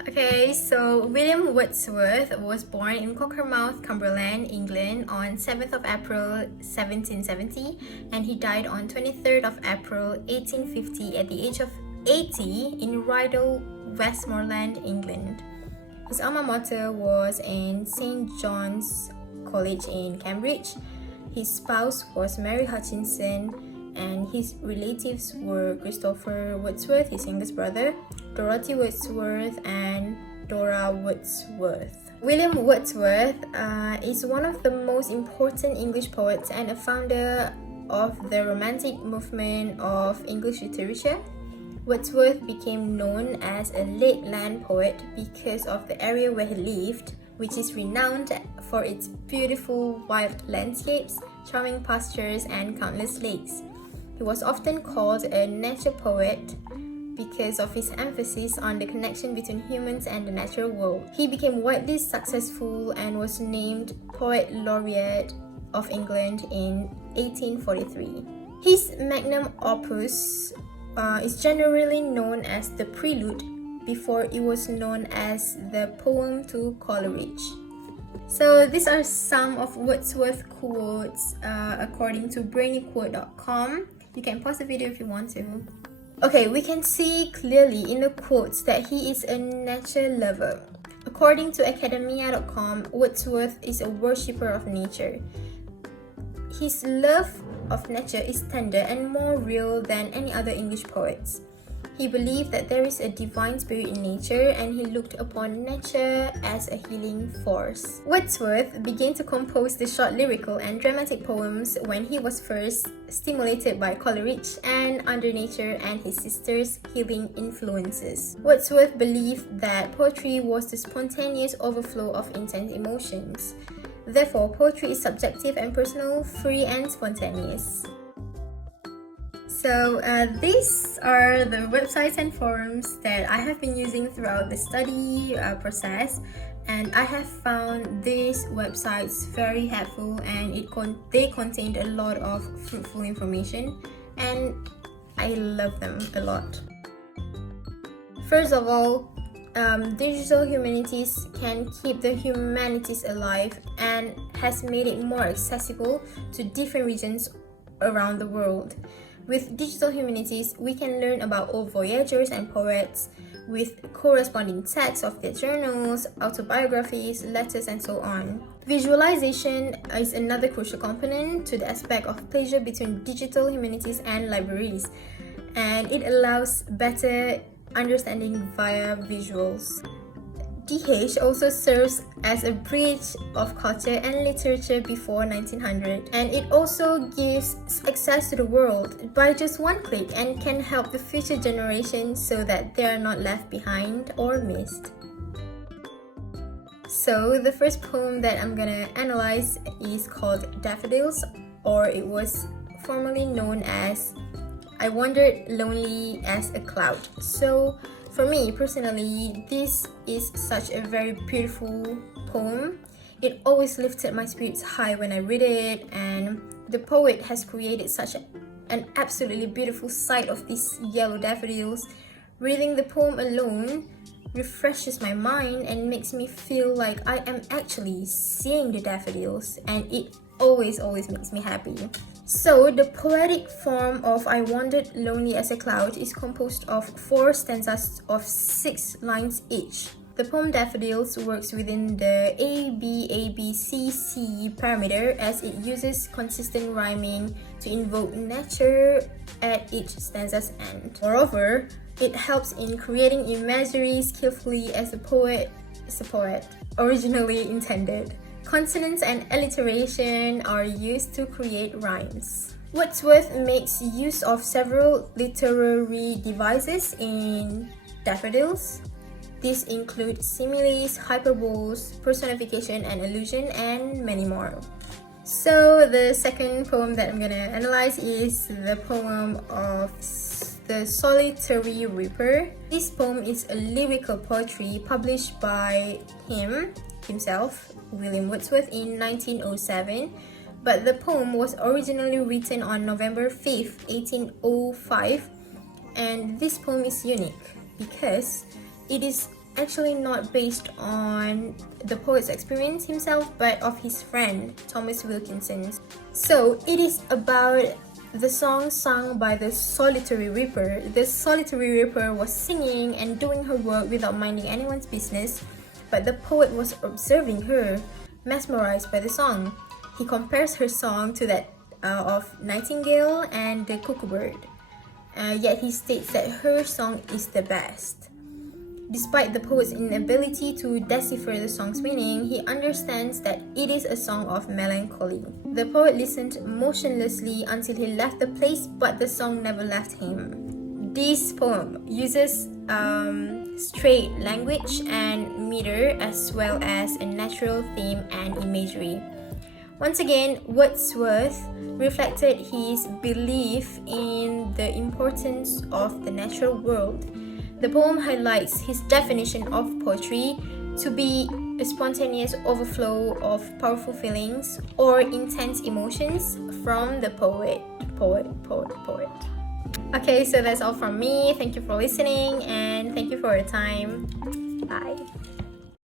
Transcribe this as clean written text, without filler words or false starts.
Okay, so William Wordsworth was born in Cockermouth, Cumberland, England on 7th of April 1770 and he died on 23rd of April 1850 at the age of 80 in Rydal, Westmoreland, England. His alma mater was in St. John's College in Cambridge. His spouse was Mary Hutchinson, and his relatives were Christopher Wordsworth, his youngest brother, Dorothy Wordsworth, and Dora Wordsworth. William Wordsworth is one of the most important English poets and a founder of the Romantic movement of English literature. Wordsworth became known as a late land poet because of the area where he lived, which is renowned for its beautiful wild landscapes, charming pastures, and countless lakes. He was often called a nature poet because of his emphasis on the connection between humans and the natural world. He became widely successful and was named Poet Laureate of England in 1843. His magnum opus is generally known as the Prelude before it was known as the Poem to Coleridge. So these are some of Wordsworth quotes according to brainyquote.com. You can pause the video if you want to. Okay, we can see clearly in the quotes that he is a nature lover. According to academia.com, Wordsworth is a worshipper of nature. His love of nature is tender and more real than any other English poets. He believed that there is a divine spirit in nature and he looked upon nature as a healing force. Wordsworth began to compose the short lyrical and dramatic poems when he was first stimulated by Coleridge and under nature and his sister's healing influences. Wordsworth believed that poetry was the spontaneous overflow of intense emotions. Therefore, poetry is subjective and personal, free and spontaneous. So these are the websites and forums that I have been using throughout the study process, and I have found these websites very helpful, and they contained a lot of fruitful information, and I love them a lot. First of all, digital humanities can keep the humanities alive and has made it more accessible to different regions around the world. With digital humanities, we can learn about old voyagers and poets with corresponding texts of their journals, autobiographies, letters, and so on. Visualization is another crucial component to the aspect of pleasure between digital humanities and libraries, and it allows better understanding via visuals. DH also serves as a bridge of culture and literature before 1900, and it also gives access to the world by just one click and can help the future generations so that they are not left behind or missed. So the first poem that I'm gonna analyze is called Daffodils, or it was formerly known as I Wandered Lonely as a Cloud. So for me personally, this is such a very beautiful poem. It always lifted my spirits high when I read it, and the poet has created such an absolutely beautiful sight of these yellow daffodils. Reading the poem alone refreshes my mind and makes me feel like I am actually seeing the daffodils, and it always makes me happy. So the poetic form of I Wandered Lonely as a Cloud is composed of 4 stanzas of 6 lines each. The poem Daffodils works within the ABABCC parameter as it uses consistent rhyming to invoke nature at each stanza's end. Moreover, it helps in creating imagery skillfully as the poet originally intended. Consonants and alliteration are used to create rhymes. Wordsworth makes use of several literary devices in Daffodils. These include similes, hyperboles, personification and allusion, and many more. So the second poem that I'm gonna analyze is the poem of The Solitary Reaper. This poem is a lyrical poetry published by himself, William Wordsworth, in 1907, but the poem was originally written on November 5th, 1805, and this poem is unique because it is actually not based on the poet's experience himself, but of his friend Thomas Wilkinson. So it is about the song sung by the Solitary Reaper. The Solitary Reaper was singing and doing her work without minding anyone's business, but the poet was observing her, mesmerized by the song. He compares her song to that of Nightingale and the Cuckoo Bird. Yet he states that her song is the best. Despite the poet's inability to decipher the song's meaning, he understands that it is a song of melancholy. The poet listened motionlessly until he left the place, but the song never left him. This poem uses straight language and meter, as well as a natural theme and imagery. Once again, Wordsworth reflected his belief in the importance of the natural world. The poem highlights his definition of poetry to be a spontaneous overflow of powerful feelings or intense emotions from the poet. Okay, so that's all from me. Thank you for listening and thank you for your time. Bye.